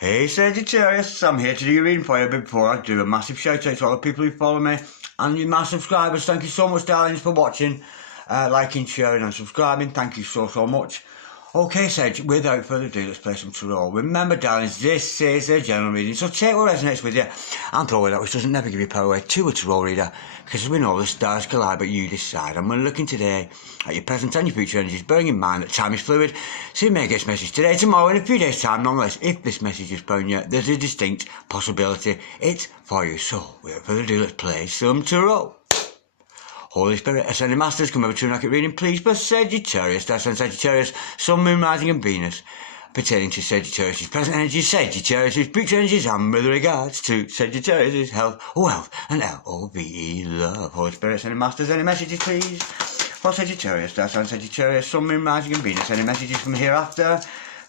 Hey Sagittarius, I'm here to do your reading for you, but before I do, a massive shout out to all the people who follow me and my subscribers. Thank you so much, darlings, for watching, liking, sharing and subscribing. Thank you so much. Okay, Sag, without further ado, let's play some tarot. Remember, darlings, this is a general reading, so take what resonates with you and throw it out, which doesn't never give you power away to a tarot reader, because we know the stars collide, but you decide. And we're looking today at your present and your future energies, bearing in mind that time is fluid, so you may get this message today, tomorrow, in a few days' time. Nonetheless, if this message is found you, there's a distinct possibility it's for you. So, without further ado, let's play some tarot. Holy Spirit, Ascending Masters, come over to an accurate reading, please, for Sagittarius, that's on Sagittarius, Sun, Moon, Rising and Venus, pertaining to Sagittarius' present energies, Sagittarius' future energies, and with regards to Sagittarius' health, wealth, and L-O-V-E, love. Holy Spirit, Ascending Masters, any messages, please, for Sagittarius, that's on Sagittarius, Sun, Moon, Rising and Venus, any messages from hereafter,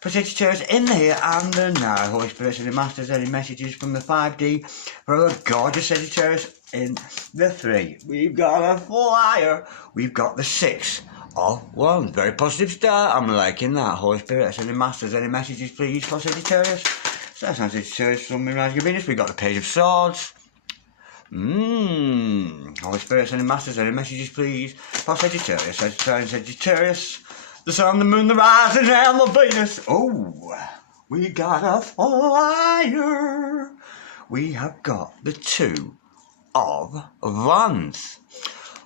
for Sagittarius in the here and the now. Holy Spirit, Ascending Masters, any messages from the 5D for our gorgeous Sagittarius in the 3. We've got a flyer. We've got the 6 of Wands. Very positive start. I'm liking that. Holy Spirit, Ascending Masters, any messages please for Sagittarius? So that's on Sagittarius, Sun, Moon, Rising, Venus. We've got the Page of Swords. Holy Spirit, Ascending Masters, any messages please for Sagittarius? Sagittarius, the Sun, the Moon, the Rising, and the Venus. Oh, we got a flyer. We have got the 2 of Wands.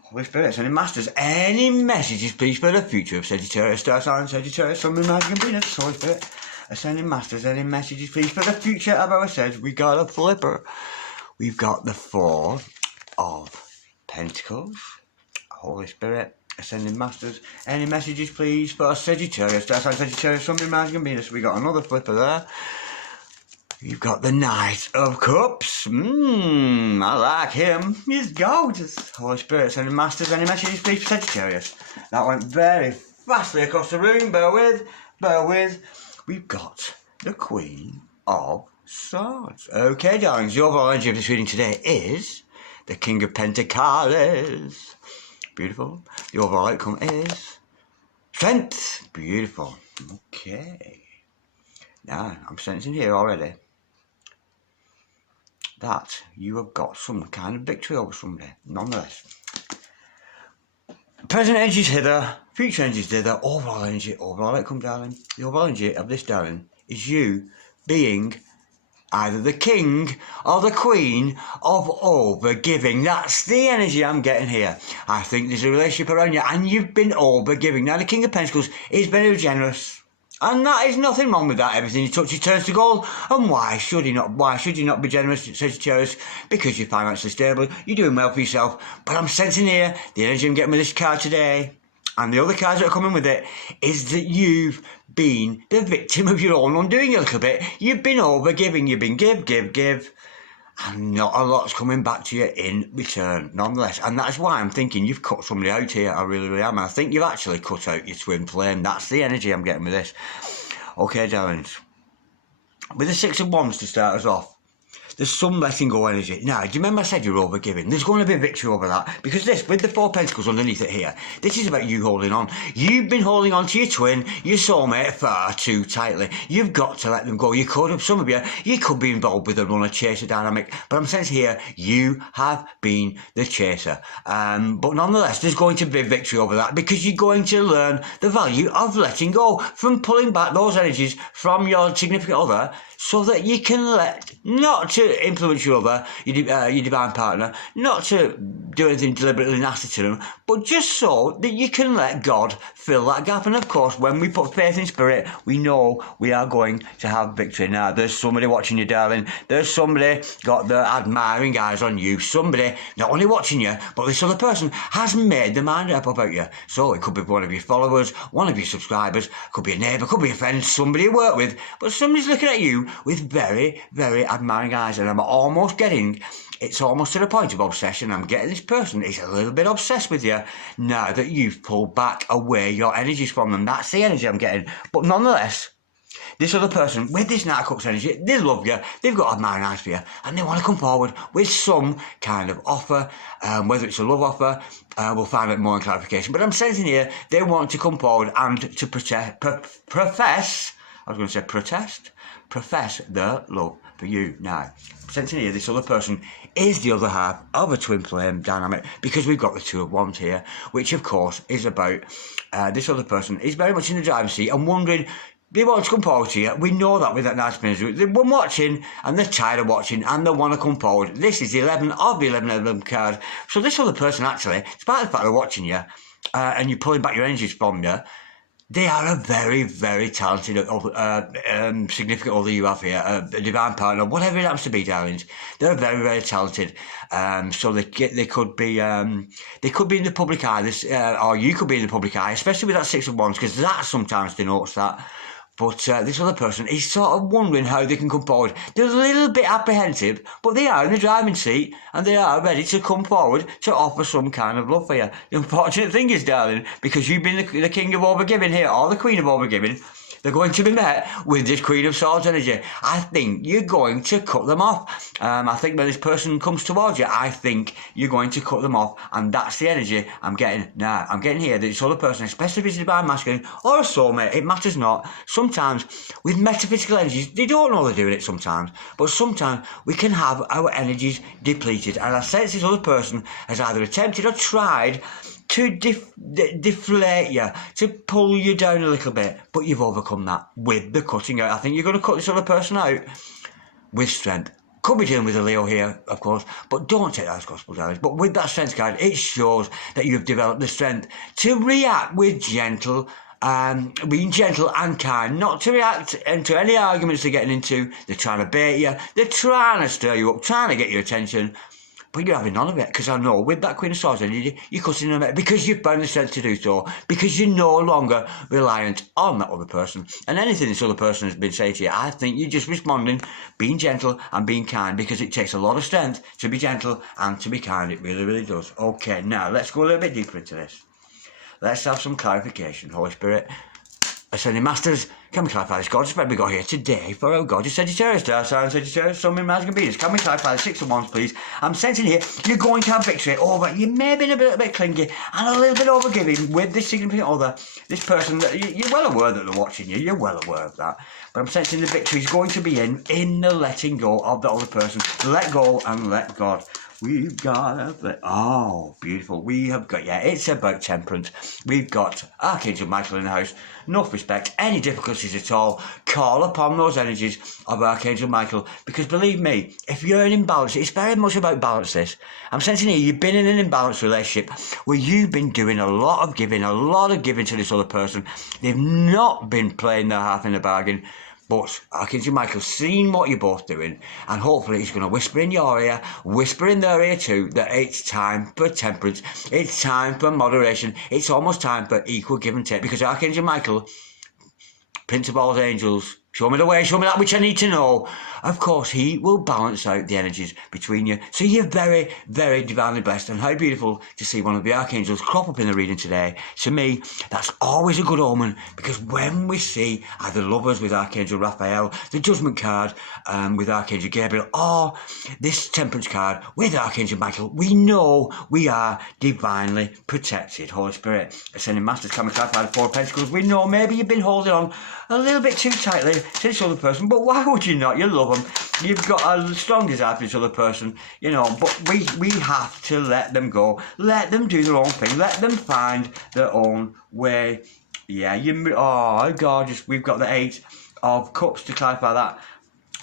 Holy Spirit, Ascending Masters, any messages please for the future of Sagittarius, Star Sign, Sagittarius, Sun, Moon, Rising and Venus. Holy Spirit, Ascending Masters, any messages please for the future of our Sag? We got a flipper. We've got the 4 of Pentacles. Holy Spirit, Ascending Masters, any messages please for Sagittarius, Star Sign, Sagittarius, Sun, Moon, Rising and Venus. We got another flipper there. You've got the Knight of Cups. I like him. He's gorgeous. Holy Spirit, Ascending Masters, any messages please for Sagittarius? That went very fastly across the room. Bear with. We've got the Queen of Swords. Okay, darlings, the overall energy of this reading today is the King of Pentacles. Beautiful. The overall outcome is strength. Beautiful. Okay. Now, I'm sensing here already that you have got some kind of victory over somebody. Nonetheless, present energies hither, future energies thither, overall energy, overall outcome, darling. The overall energy of this, darling, is you being either the king or the queen of overgiving. That's the energy I'm getting here. I think there's a relationship around you and you've been overgiving. Now, the King of Pentacles is very generous. And that is nothing wrong with that. Everything you touch, he turns to gold. And why should he not? Why should you not be generous, Sagittarius? Because you're financially stable. You're doing well for yourself. But I'm sensing here, the energy I'm getting with this card today, and the other cards that are coming with it, is that you've been the victim of your own undoing a little bit. You've been overgiving. You've been give. And not a lot's coming back to you in return, nonetheless. And that's why I'm thinking you've cut somebody out here. I really am. I think you've actually cut out your twin flame. That's the energy I'm getting with this. Okay, darlings. With the 6 of Wands to start us off, there's some letting go energy. Now, do you remember I said you're overgiving? There's going to be a victory over that. Because this, with the 4 Pentacles underneath it here, this is about you holding on. You've been holding on to your twin, your soulmate, far too tightly. You've got to let them go. You could, some of you could be involved with the runner-chaser dynamic. But I'm sensing here, you have been the chaser. But nonetheless, there's going to be a victory over that because you're going to learn the value of letting go, from pulling back those energies from your significant other, so that you can not to influence your other, your divine partner, not to do anything deliberately nasty to them, but just so that you can let God fill that gap. And of course, when we put faith in spirit, we know we are going to have victory. Now, there's somebody watching you, darling. There's somebody got their admiring eyes on you. Somebody not only watching you, but this other person has made their mind up about you. So it could be one of your followers, one of your subscribers, could be a neighbour, could be a friend, somebody you work with, but somebody's looking at you with very admiring eyes. And I'm almost getting, it's almost to the point of obsession. I'm getting this person is a little bit obsessed with you now that you've pulled back away your energies from them. That's the energy I'm getting. But nonetheless, this other person with this Knight of Cups energy, they love you, they've got admiring eyes for you, and they want to come forward with some kind of offer, whether it's a love offer, we'll find out more in clarification. But I'm sensing here, they want to come forward and to profess I was going to say protest, profess their love for you. Now, sensing here, this other person is the other half of a twin flame dynamic, because we've got the Two of Wands here, which of course is about this other person is very much in the driving seat and wondering, they want to come forward to you. We know that with that nice ministry. They've been watching and they're tired of watching and they want to come forward. This is the 11 of the 11 card. So this other person actually, despite the fact they're watching you and you're pulling back your energies from you, they are a very, very talented, significant other you have here, a divine partner, whatever it happens to be, darlings. They're very, very talented. So they could be in the public eye, or you could be in the public eye, especially with that Six of Wands, because that sometimes denotes that. But this other person is sort of wondering how they can come forward. They're a little bit apprehensive, but they are in the driving seat and they are ready to come forward to offer some kind of love for you. The unfortunate thing is, darling, because you've been the king of overgiving here, or the queen of overgiving, they're going to be met with this Queen of Swords energy. I think you're going to cut them off. I think when this person comes towards you, I think you're going to cut them off. And that's the energy I'm getting now. I'm getting here that this other person, especially if it's a divine masculine or a soulmate, it matters not. Sometimes with metaphysical energies, they don't know they're doing it sometimes. But sometimes we can have our energies depleted. And I sense this other person has either attempted or tried to deflate you, to pull you down a little bit, but you've overcome that with the cutting out. I think you're going to cut this other person out with strength. Could be dealing with a Leo here, of course, but don't take that as gospel, darlings. But with that strength card, it shows that you've developed the strength to react with being gentle and kind, not to react into any arguments they're getting into. They're trying to bait you, they're trying to stir you up, trying to get your attention. But you're having none of it, because I know with that Queen of Swords, you're cutting them out because you've found the strength to do so, because you're no longer reliant on that other person. And anything this other person has been saying to you, I think you're just responding, being gentle and being kind, because it takes a lot of strength to be gentle and to be kind. It really, really does. Okay, now let's go a little bit deeper into this. Let's have some clarification. Holy Spirit, Ascending Masters, can we clarify this gorgeous spread we got here today for our gorgeous Sagittarius, star sign Sagittarius, Sun, Moon, Rising, and Venus? Can we clarify the Six of Wands, please? I'm sensing here you're going to have victory over. You may have been a little bit clingy and a little bit overgiving with this significant other, this person that you're well aware that they're watching you. You're well aware of that. But I'm sensing the victory is going to be in the letting go of the other person. Let go and let God. We've got beautiful. We have got, it's about temperance. We've got Archangel Michael in the house. Enough respect. Any difficulties at all, call upon those energies of Archangel Michael. Because believe me, if you're in imbalance, it's very much about balance, this. I'm sensing here, you've been in an imbalanced relationship where you've been doing a lot of giving to this other person. They've not been playing their half in the bargain. But Archangel Michael's seen what you're both doing, and hopefully he's going to whisper in your ear, whisper in their ear too, that it's time for temperance, it's time for moderation, it's almost time for equal give and take, because Archangel Michael, Prince of all angels, show me the way, show me that which I need to know. Of course, he will balance out the energies between you. So you're very, very divinely blessed. And how beautiful to see one of the archangels crop up in the reading today. To me, that's always a good omen, because when we see either lovers with Archangel Raphael, the Judgment card with Archangel Gabriel, or this Temperance card with Archangel Michael, we know we are divinely protected. Holy Spirit, Ascending Masters, can we clarify the Four of Pentacles? We know maybe you've been holding on a little bit too tightly to this other person, but why would you not? You love them. You've got a strong desire for this other person, you know, but we have to let them go. Let them do their own thing. Let them find their own way. Yeah, gorgeous. We've got the Eight of Cups to clarify that.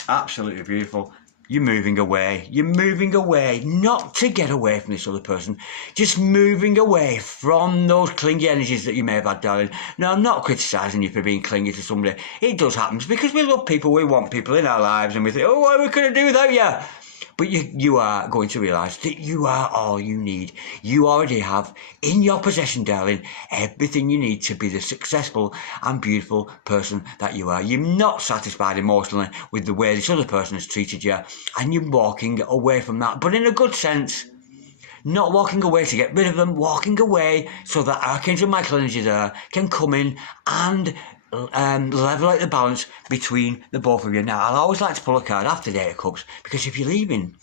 Absolutely beautiful. You're moving away. You're moving away, not to get away from this other person, just moving away from those clingy energies that you may have had, darling. Now, I'm not criticising you for being clingy to somebody. It does happen because we love people, we want people in our lives, and we think, oh, what we could do without you? But you are going to realise that you are all you need. You already have in your possession, darling, everything you need to be the successful and beautiful person that you are. You're not satisfied emotionally with the way this other person has treated you, and you're walking away from that, but in a good sense. Not walking away to get rid of them, walking away so that Archangel Michael energy there can come in and level out the balance between the both of you. Now, I'll always like to pull a card after the Eight of Cups, because if you're leaving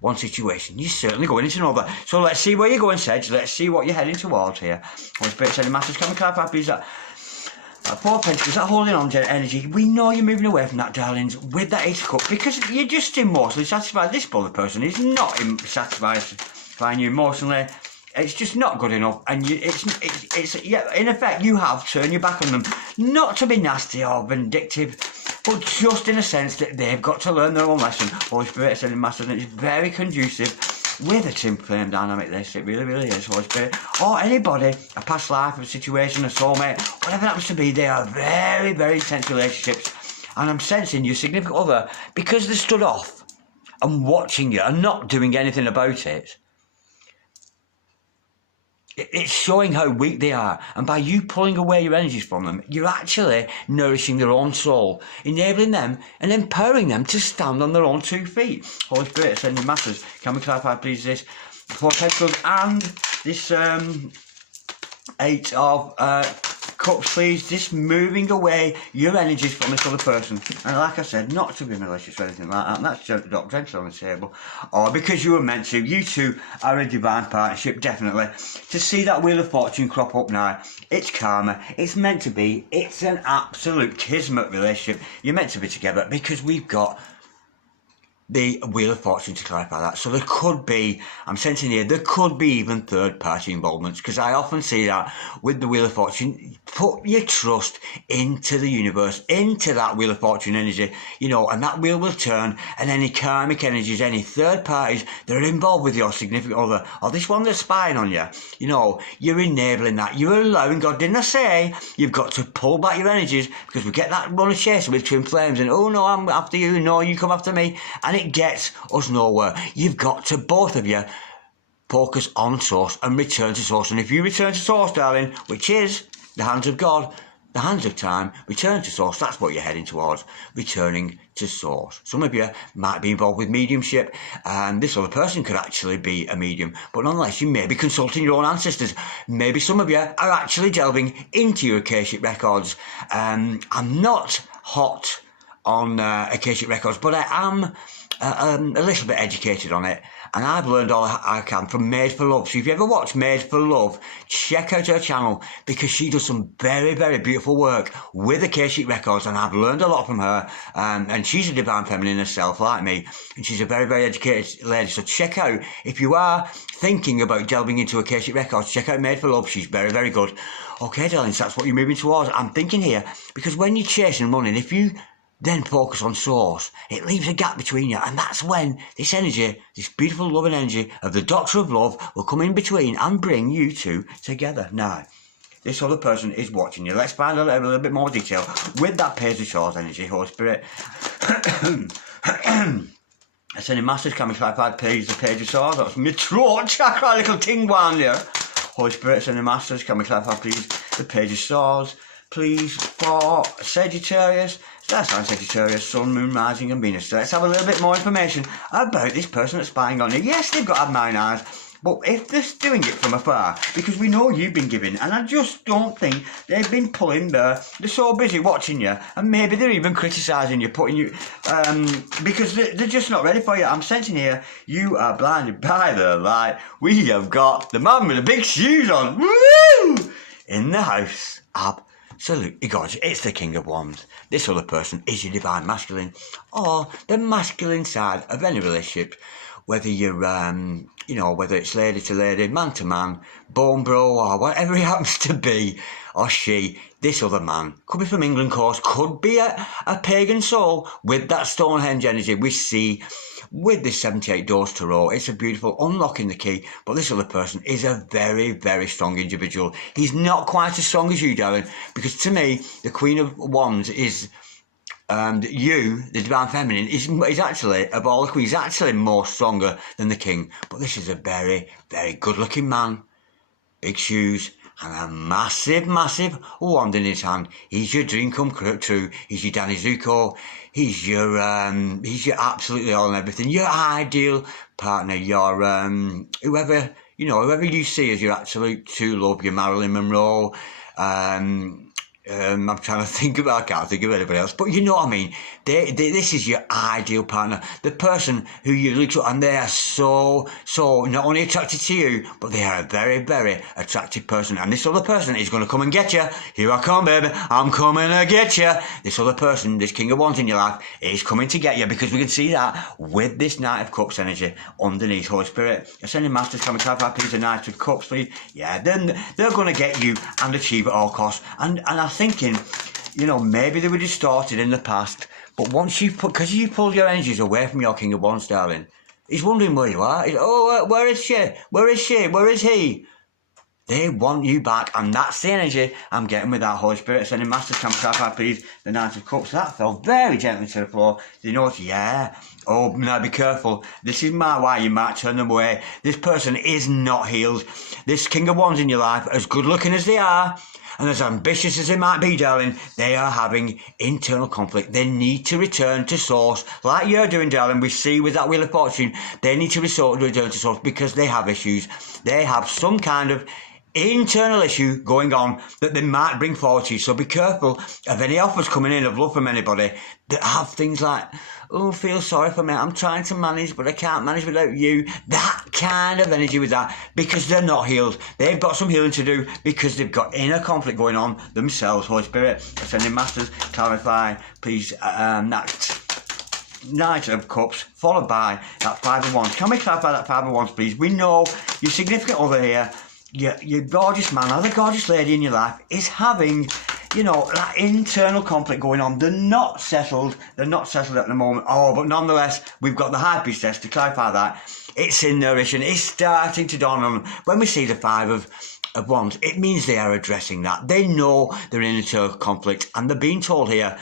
one situation, you're certainly going into another. So let's see where you're going, Sage. Let's see what you're heading towards here. Holy Spirit, Ascending Masters, can we clarify, please, that Four of Pentacles, that holding on to energy. We know you're moving away from that, darlings, with that Ace of Cups, because you're just emotionally satisfied. This other person is not satisfying you emotionally. It's just not good enough, and it's yeah. In effect, you have turned your back on them, not to be nasty or vindictive, but just in a sense that they've got to learn their own lesson. Holy Spirit is sending masters, and it's very conducive with a twin flame dynamic. This it really is. Holy Spirit, or anybody, a past life, a situation, a soulmate, whatever it happens to be, they are very, very intense relationships, and I'm sensing your significant other, because they stood off and watching you and not doing anything about it. It's showing how weak they are, and by you pulling away your energies from them, you're actually nourishing their own soul, enabling them and empowering them to stand on their own 2 feet. Holy Spirit, sending masters. Can we clarify, please, this Four Pentacles and this Eight of Cups, please? Just moving away your energies from this other person, and like I said, not to be malicious or anything like that, and that's gentle on the table, or because you were meant to. You two are a divine partnership, definitely. To see that Wheel of Fortune crop up now, it's karma, it's meant to be, it's an absolute kismet relationship. You're meant to be together, because we've got the Wheel of Fortune to clarify that. So there could be, I'm sensing here, there could be even third party involvements, because I often see that with the Wheel of Fortune. Put your trust into the universe, into that Wheel of Fortune energy, you know, and that wheel will turn, and any karmic energies, any third parties that are involved with your significant other, or this one that's spying on you, you know, you're enabling that. You're allowing God. Didn't I say you've got to pull back your energies, because we get that run of chasing with twin flames, and oh no, I'm after you, no, you come after me, and it gets us nowhere. You've got to, both of you, focus on source and return to source. And if you return to source, darling, which is the hands of God, the hands of time, return to source, that's what you're heading towards, returning to source. Some of you might be involved with mediumship, and this other person could actually be a medium, but nonetheless, you may be consulting your own ancestors. Maybe some of you are actually delving into your Akashic records. I'm not hot on Akashic records, but I am a little bit educated on it, and I've learned all I can from Made for Love. So if you ever watch Made for Love, check out her channel, because she does some very, very beautiful work with Akashic records, and I've learned a lot from her, and she's a divine feminine herself, like me, and she's a very, very educated lady. So check out, if you are thinking about delving into Akashic records, check out Made for Love. She's very, very good. Okay, darlings, that's what you're moving towards. I'm thinking here, because when you're chasing and running, if you then focus on source, it leaves a gap between you, and that's when this energy, this beautiful loving energy of the Doctor of Love, will come in between and bring you two together. Now, this other person is watching you. Let's find out a little bit more detail with that Page of Swords energy. Holy Spirit. I send in masters, can we clarify the Page of Swords? That's my throat chakra, little ting one there. Holy Spirit, send in masters, can we clarify please the Page of Swords, please, for Sagittarius. That's on Sagittarius, Sun, Moon, Rising and Venus. So let's have a little bit more information about this person that's spying on you. Yes, they've got admiring eyes, but if they're doing it from afar, because we know you've been giving, and I just don't think they've been pulling there. They're so busy watching you, and maybe they're even criticising you, putting you, because they're just not ready for you. I'm sensing here, you are blinded by the light. We have got the man with the big shoes on, woo, in the house. Absolutely gorgeous. It's the King of Wands. This other person is your divine masculine, or the masculine side of any relationship, whether you're, you know, whether it's lady to lady, man to man, bone bro, or whatever it happens to be, or she. This other man could be from England, of course, could be a pagan soul with that Stonehenge energy we see with this 78 Doors Tarot. It's a beautiful unlocking the key, but this other person is a very, very strong individual. He's not quite as strong as you, darling, because to me, the Queen of Wands is, you, the Divine Feminine, is actually, of all the queens, actually more stronger than the King. But this is a very, very good-looking man, big shoes, and a massive, massive wand in his hand. He's your dream come true. He's your Danny Zuko. He's your absolutely all and everything. Your ideal partner. Your whoever you see as your absolute true love. Your Marilyn Monroe. I'm trying to think about, I can't think of anybody else, but you know what I mean. This is your ideal partner, the person who you look to, and they are so not only attracted to you, but they are a very, very attractive person. And this other person is going to come and get you. Here I come, baby. I'm coming to get you. This other person, this King of Wands in your life, is coming to get you, because we can see that with this Knight of Cups energy underneath. Holy Spirit, Ascending Masters, can we clarify, please, the Knight of Cups, please? Yeah, then they're going to get you and achieve at all costs. And I'm thinking, you know, maybe they were distorted in the past, but once you put, because you pulled your energies away from your King of Wands, darling, he's wondering where you are. Where is she? Where is she? Where is he? They want you back, and that's the energy I'm getting with that. Holy Spirit, Ascending Masters, can we clarify, please, the Knight of Cups? That fell very gently to the floor. You know what? Yeah. Oh, now be careful. This is why you might turn them away. This person is not healed. This King of Wands in your life, as good looking as they are, and as ambitious as they might be, darling, they are having internal conflict. They need to return to source, like you're doing, darling. We see with that Wheel of Fortune, they need to return to source because they have issues. They have some kind of internal issue going on that they might bring forward to you. So be careful of any offers coming in of love from anybody that have things like, oh, feel sorry for me, I'm trying to manage, but I can't manage without you. That kind of energy with that, because they're not healed. They've got some healing to do because they've got inner conflict going on themselves. Holy Spirit, Ascending Masters, clarify, please, that Knight of Cups, followed by that Five of Wands. Can we clarify that Five of Wands, please? We know your significant other here, your gorgeous man or the gorgeous lady in your life is having, you know, that internal conflict going on. They're not settled at the moment. Oh, but nonetheless, we've got the High Priestess to clarify that. It's in nourishing. It's starting to dawn on them. When we see the Five of Wands, it means they are addressing that. They know they're in internal conflict, and they're being told here,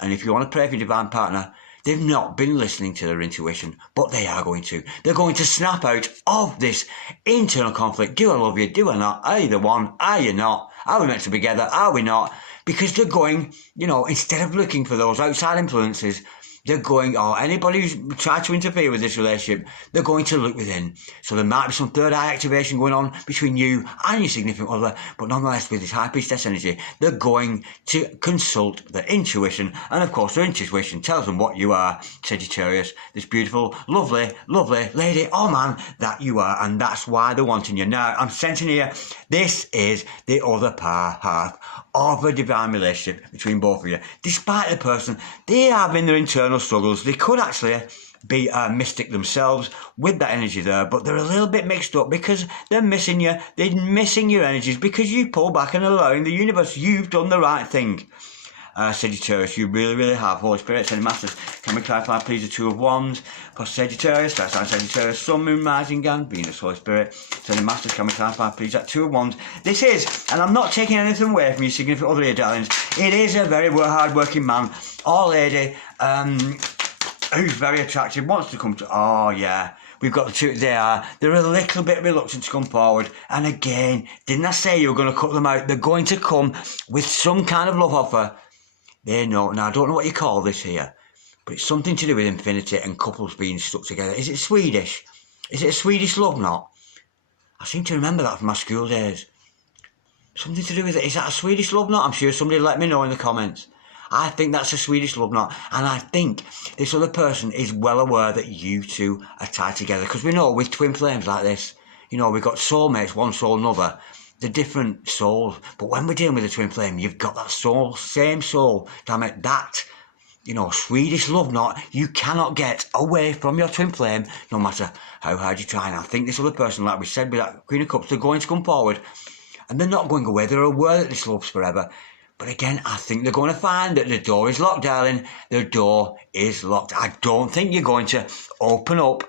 and if you want to pray for your divine partner, they've not been listening to their intuition, but they are going to. They're going to snap out of this internal conflict. Do I love you? Do I not? Are you the one? Are you not? Are we meant to be together? Are we not? Because they're going, you know, instead of looking for those outside influences, they're going, or anybody who's tried to interfere with this relationship, they're going to look within. So there might be some third eye activation going on between you and your significant other, but nonetheless, with this High Priestess energy, they're going to consult their intuition, and of course, their intuition tells them what you are, Sagittarius, this beautiful, lovely, lovely lady or man that you are, and that's why they're wanting you. Now, I'm sensing here, this is the other half of a divine relationship between both of you. Despite the person, they are having their internal struggles. They could actually be a mystic themselves with that energy there, but they're a little bit mixed up because they're missing you. They're missing your energies because you pull back and allowing the universe. You've done the right thing. Sagittarius, you really, really have. Holy Spirit, Ascending Masters, can we clarify, please, the Two of Wands for Sagittarius? That's our Sagittarius, Sun, Moon, Rising, and Venus. Holy Spirit, Ascending Masters, can we clarify, please, that Two of Wands? This is, and I'm not taking anything away from your significant other here, darlings, it is a very hard-working man or lady who's very attractive, wants to come to, oh, yeah. We've got the two, they're a little bit reluctant to come forward. And again, didn't I say you were going to cut them out? They're going to come with some kind of love offer. They know. Now, I don't know what you call this here, but it's something to do with infinity and couples being stuck together. Is it Swedish? Is it a Swedish love knot? I seem to remember that from my school days. Something to do with it. Is that a Swedish love knot? I'm sure somebody will let me know in the comments. I think that's a Swedish love knot. And I think this other person is well aware that you two are tied together. Because we know with twin flames like this, you know, we've got soulmates, one soul, another. They're different souls. But when we're dealing with a twin flame, you've got that soul, same soul. Damn it, that, you know, Swedish love knot, you cannot get away from your twin flame, no matter how hard you try. And I think this other person, like we said with that Queen of Cups, they're going to come forward. And they're not going away. They're aware that this love's forever. But again, I think they're going to find that the door is locked, darling. The door is locked. I don't think you're going to open up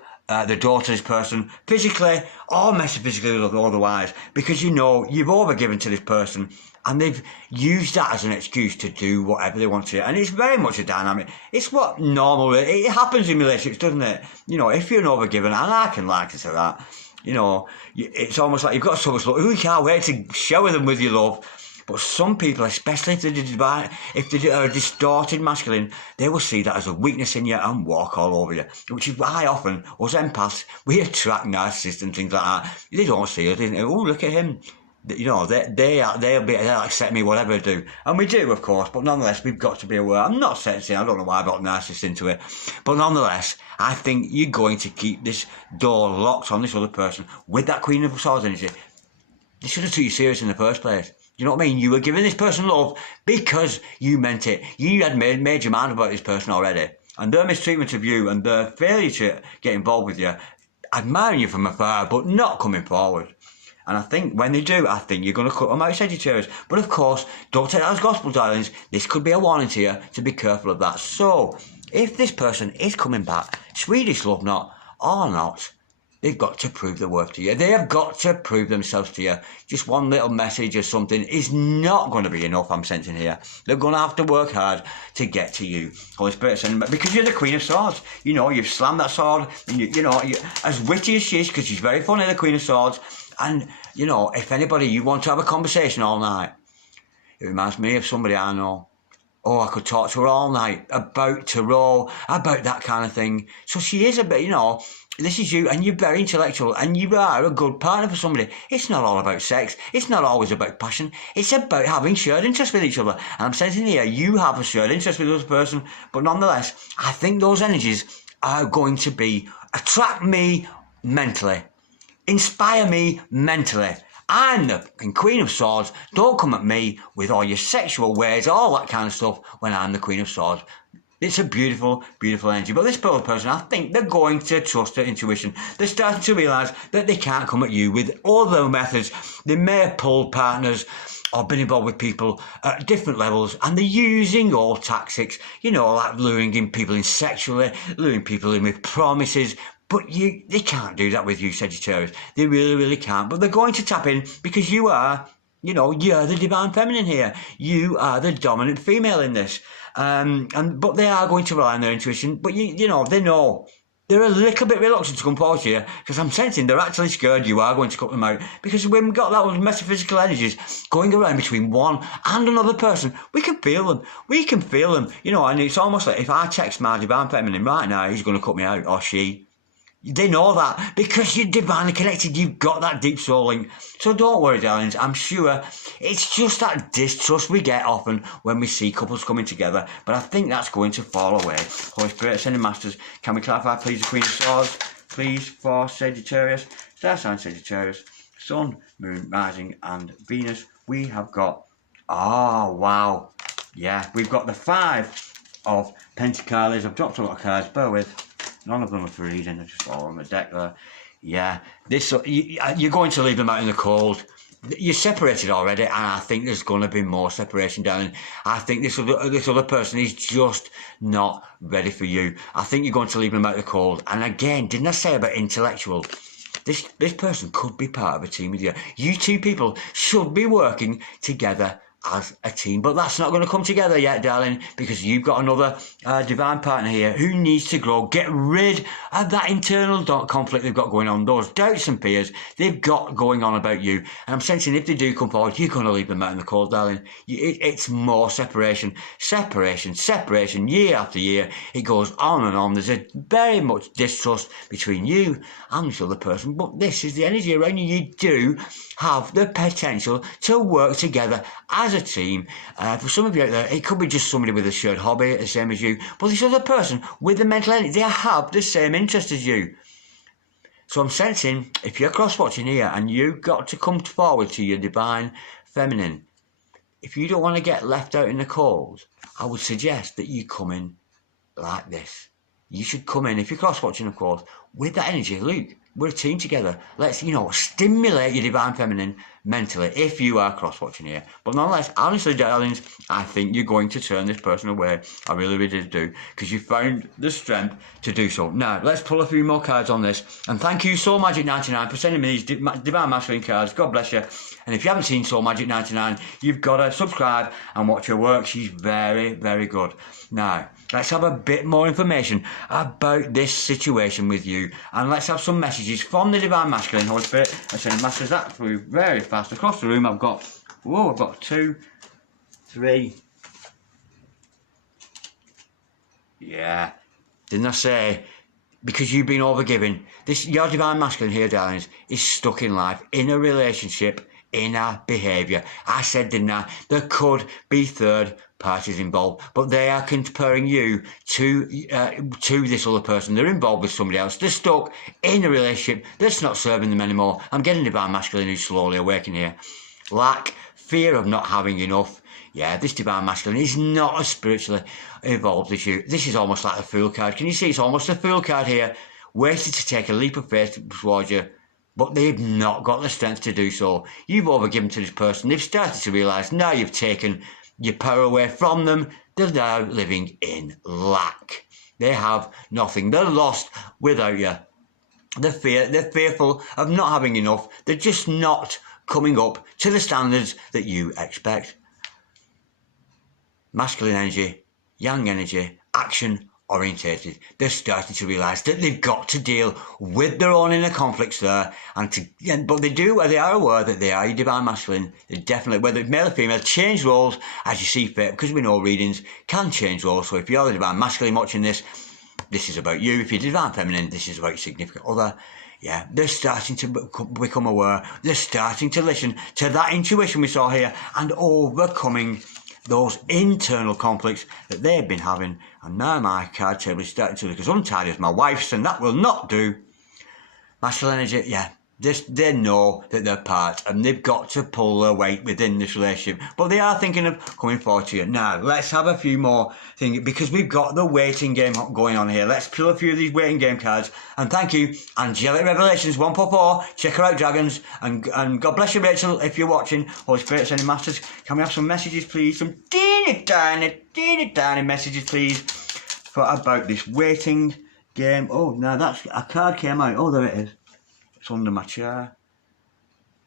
the door to this person physically or metaphysically or otherwise, because you know you've overgiven to this person and they've used that as an excuse to do whatever they want to. And it's very much a dynamic. It's what normal, it happens in relationships, doesn't it? You know, if you're an overgiven, and I can like to say that, you know, it's almost like you've got so much love. You can't wait to shower them with your love. But some people, especially if they are a distorted masculine, they will see that as a weakness in you and walk all over you. Which is why often, us empaths, we attract narcissists and things like that. They don't see it. Oh, look at him. You know, they'll accept me whatever I do, and we do, of course. But nonetheless, we've got to be aware. I'm not saying I don't know why I brought narcissists into it, but nonetheless, I think you're going to keep this door locked on this other person with that Queen of Swords energy. They should have took you serious in the first place. You know what I mean? You were giving this person love because you meant it. You had made your mind about this person already, and their mistreatment of you and their failure to get involved with you, admiring you from afar, but not coming forward. And I think when they do, I think you're going to cut them out, Sagittarius. But of course, don't take that as gospel, darlings. This could be a warning to you to be careful of that. So, if this person is coming back, Swedish love not, or not, they've got to prove their worth to you. They have got to prove themselves to you. Just one little message or something is not going to be enough, I'm sensing here. They're going to have to work hard to get to you. Holy Spirit, because you're the Queen of Swords. You know, you've slammed that sword. And you know, as witty as she is, because she's very funny, the Queen of Swords. And, you know, if anybody, you want to have a conversation all night, it reminds me of somebody I know. Oh, I could talk to her all night about tarot, about that kind of thing. So she is a bit, you know, this is you, and you're very intellectual, and you are a good partner for somebody. It's not all about sex. It's not always about passion. It's about having shared interest with each other. And I'm sensing here, you have a shared interest with the other person, but nonetheless, I think those energies are going to attract me mentally. Inspire me mentally. I'm the Queen of Swords. Don't come at me with all your sexual ways, all that kind of stuff, when I'm the Queen of Swords. It's a beautiful, beautiful energy. But this other person, I think they're going to trust their intuition. They're starting to realise that they can't come at you with other methods. They may have pulled partners or been involved with people at different levels, and they're using old tactics, you know, like luring in people in sexually, luring people in with promises. But they can't do that with you, Sagittarius. They really, really can't. But they're going to tap in because you are, you know, you're the divine feminine here. You are the dominant female in this. But they are going to rely on their intuition. But, you know, they know. They're a little bit reluctant to come forward to you because I'm sensing they're actually scared you are going to cut them out. Because when we've got that metaphysical energies going around between one and another person, we can feel them. We can feel them. You know, and it's almost like if I text my divine feminine right now, he's going to cut me out, or she. They know that because you're divinely connected. You've got that deep soul link. So don't worry, darlings. I'm sure it's just that distrust we get often when we see couples coming together. But I think that's going to fall away. Holy Spirit, Ascended Masters, can we clarify, please, the Queen of Swords, please, for Sagittarius, Star sign Sagittarius, Sun, Moon, Rising, and Venus. We have got, oh, wow. Yeah, we've got the 5 of Pentacles. I've dropped a lot of cards, bear with. None of them are for reading, they're just all on the deck there. Yeah, you're going to leave them out in the cold. You're separated already, and I think there's going to be more separation, darling. I think this other person is just not ready for you. I think you're going to leave them out in the cold. And again, didn't I say about intellectual? This person could be part of a team with you. You two people should be working together as a team, but that's not going to come together yet, darling, because you've got another divine partner here who needs to grow. Get rid of that internal conflict they've got going on, those doubts and fears they've got going on about you. And I'm sensing if they do come forward, you're going to leave them out in the cold, darling. It's more separation, year after year. It goes on and on. There's a very much distrust between you and this other person, but this is the energy around you. You do have the potential to work together as a team. For some of you out there, it could be just somebody with a shared hobby, the same as you, but this other person with the mental energy, they have the same interest as you. So I'm sensing, if you're cross-watching here and you've got to come forward to your divine feminine, if you don't want to get left out in the cold, I would suggest that you come in like this. You should come in, if you're cross-watching, of course, with that energy. Look, we're a team together. Let's, you know, stimulate your divine feminine mentally if you are cross-watching here. But nonetheless, honestly, darlings, I think you're going to turn this person away. I really, really do, because you found the strength to do so. Now, let's pull a few more cards on this. And thank you, Soul Magic 99, for sending me these divine masculine cards. God bless you. And if you haven't seen Soul Magic 99, you've got to subscribe and watch her work. She's very, very good. Now, let's have a bit more information about this situation with you. And let's have some messages from the Divine Masculine, Holy Spirit. I send masters that through very fast. Across the room, I've got 2, 3. Yeah. Didn't I say? Because you've been overgiving. Your Divine Masculine here, darlings, is stuck in life, in a relationship, inner behaviour. I said, didn't I? There could be third parties involved, but they are comparing you to this other person. They're involved with somebody else. They're stuck in a relationship that's not serving them anymore. I'm getting divine masculine who's slowly awakening here. Lack, fear of not having enough. Yeah, this divine masculine is not as spiritually evolved as you. This is almost like the Fool card. Can you see it's almost a Fool card here? Waited to take a leap of faith towards you, but they've not got the strength to do so. You've overgiven to this person. They've started to realise now you've taken your power away from them. They're now living in lack. They have nothing. They're lost without you. They're fearful of not having enough. They're just not coming up to the standards that you expect. Masculine energy, yang energy, action orientated. They're starting to realise that they've got to deal with their own inner conflicts there, but they are aware that they are your divine masculine. They definitely, whether it's male or female, change roles as you see fit, because we know readings can change roles. So if you're the divine masculine watching this, this is about you. If you're divine feminine, this is about your significant other. Yeah, they're starting to become aware. They're starting to listen to that intuition we saw here and overcoming those internal conflicts that they've been having. And now my card table is starting to look as untidy as my wife's, and that will not do. Masculine energy, yeah, they know that they're part and they've got to pull their weight within this relationship, but they are thinking of coming forward to you. Now, let's have a few more things, because we've got the waiting game going on here. Let's pull a few of these waiting game cards. And thank you, Angelic Revelations 144. Check her out, dragons. And God bless you, Rachel, if you're watching. Holy Spirit, sending masters. Can we have some messages, please? Some teeny tiny messages, please, for about this waiting game. Oh, now that's a card came out. Oh, there it is. It's under my chair.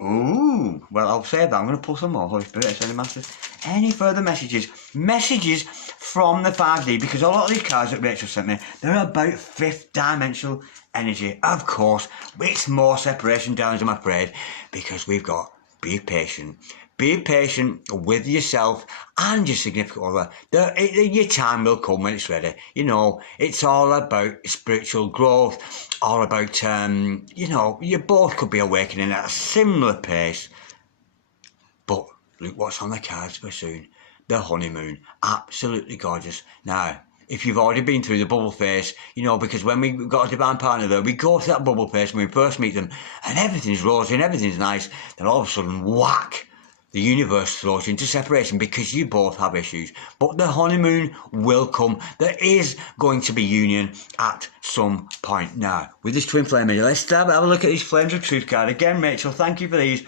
Ooh, well, I'll save that. I'm going to pull some more. Holy Spirit, sending masters. Any further messages? Messages from the 5D, because a lot of these cards that Rachel sent me, they're about fifth dimensional energy. Of course, it's more separation downs, I'm afraid, because we've got be patient. Be patient with yourself and your significant other. Your time will come when it's ready. You know, it's all about spiritual growth, all about, you both could be awakening at a similar pace. But look what's on the cards for soon. The honeymoon. Absolutely gorgeous. Now, if you've already been through the bubble phase, because when we've got a divine partner there, we go through that bubble phase when we first meet them, and everything's rosy and everything's nice, then all of a sudden, whack! The universe throws you into separation because you both have issues. But the honeymoon will come. There is going to be union at some point. Now, with this twin flame energy, let's have a look at these Flames of Truth card. Again, Rachel, thank you for these.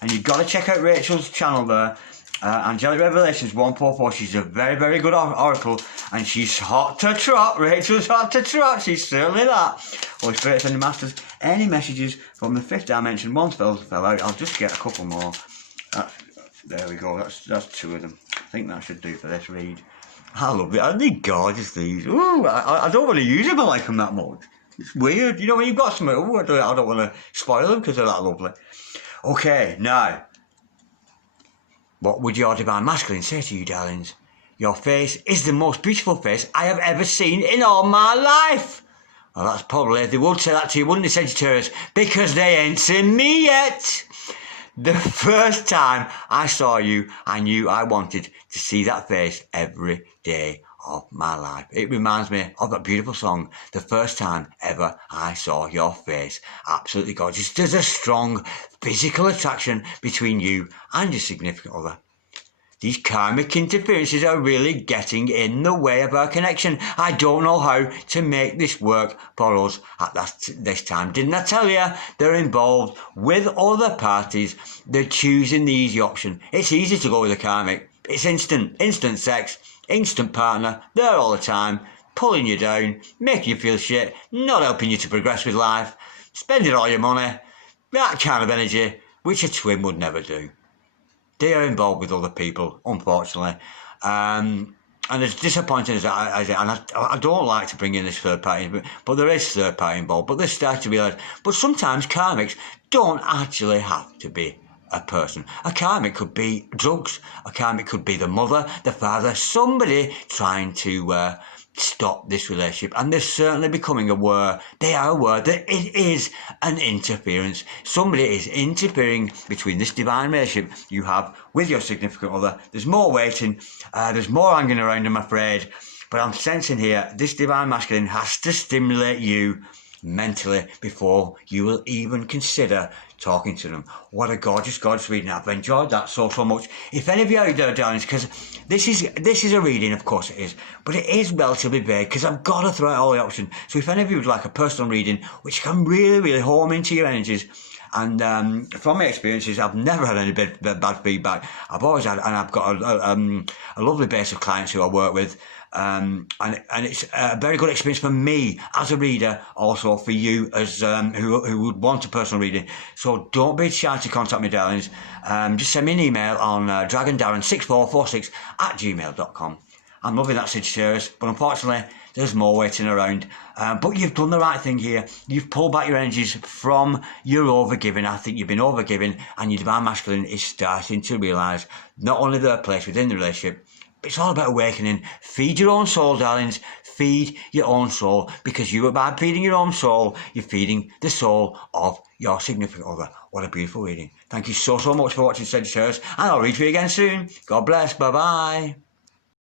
And you've got to check out Rachel's channel there. Angelic Revelations 144. She's a very, very good oracle. And she's hot to trot. Rachel's hot to trot. She's certainly that. Holy Spirit, sending masters. Any messages from the fifth dimension? One fell out. I'll just get a couple more. There we go, that's two of them. I think that should do for this read. I love it, aren't they gorgeous, these? Ooh, I don't want to use them, I like them that much. It's weird, when you've got some, I don't want to spoil them because they're that lovely. Okay, now, what would your divine masculine say to you, darlings? Your face is the most beautiful face I have ever seen in all my life. Well, that's probably, they would say that to you, wouldn't they, Sagittarius? Because they ain't seen me yet. The first time I saw you, I knew I wanted to see that face every day of my life. It reminds me of that beautiful song, The First Time Ever I Saw Your Face. Absolutely gorgeous. There's a strong physical attraction between you and your significant other. These karmic interferences are really getting in the way of our connection. I don't know how to make this work for us at this time. Didn't I tell you? They're involved with other parties. They're choosing the easy option. It's easy to go with the karmic. It's instant sex, instant partner, there all the time, pulling you down, making you feel shit, not helping you to progress with life, spending all your money, that kind of energy, which a twin would never do. They are involved with other people, unfortunately. And as disappointing as I don't like to bring in this third party, but there is third party involved. But they start to realise, but sometimes karmics don't actually have to be a person. A karmic could be drugs. A karmic could be the mother, the father, somebody trying to stop this relationship, and they're certainly becoming aware, they are aware that it is an interference. Somebody is interfering between this divine relationship you have with your significant other. There's more waiting, there's more hanging around, I'm afraid, but I'm sensing here this divine masculine has to stimulate you mentally before you will even consider talking to them. What a gorgeous reading. I've enjoyed that so much. If any of you out there, darlings, because this is a reading, of course it is, but it is relatively vague because I've got to throw out all the options. So if any of you would like a personal reading which can really home into your energies, and from my experiences, I've never had any bad feedback. I've always had, and I've got a lovely base of clients who I work with, and it's a very good experience for me as a reader, also for you as who would want a personal reading. So don't be shy to contact me, darlings. Just send me an email on dragondarren6446@gmail.com. I'm loving that, Sagittarius, but unfortunately there's more waiting around. But you've done the right thing here. You've pulled back your energies from your overgiving. I think you've been overgiving, and your divine masculine is starting to realise not only their place within the relationship, but it's all about awakening. Feed your own soul, darlings. Feed your own soul, because you, by feeding your own soul, you're feeding the soul of your significant other. What a beautiful reading. Thank you so much for watching, Sagittarius, and I'll read for you again soon. God bless. Bye-bye.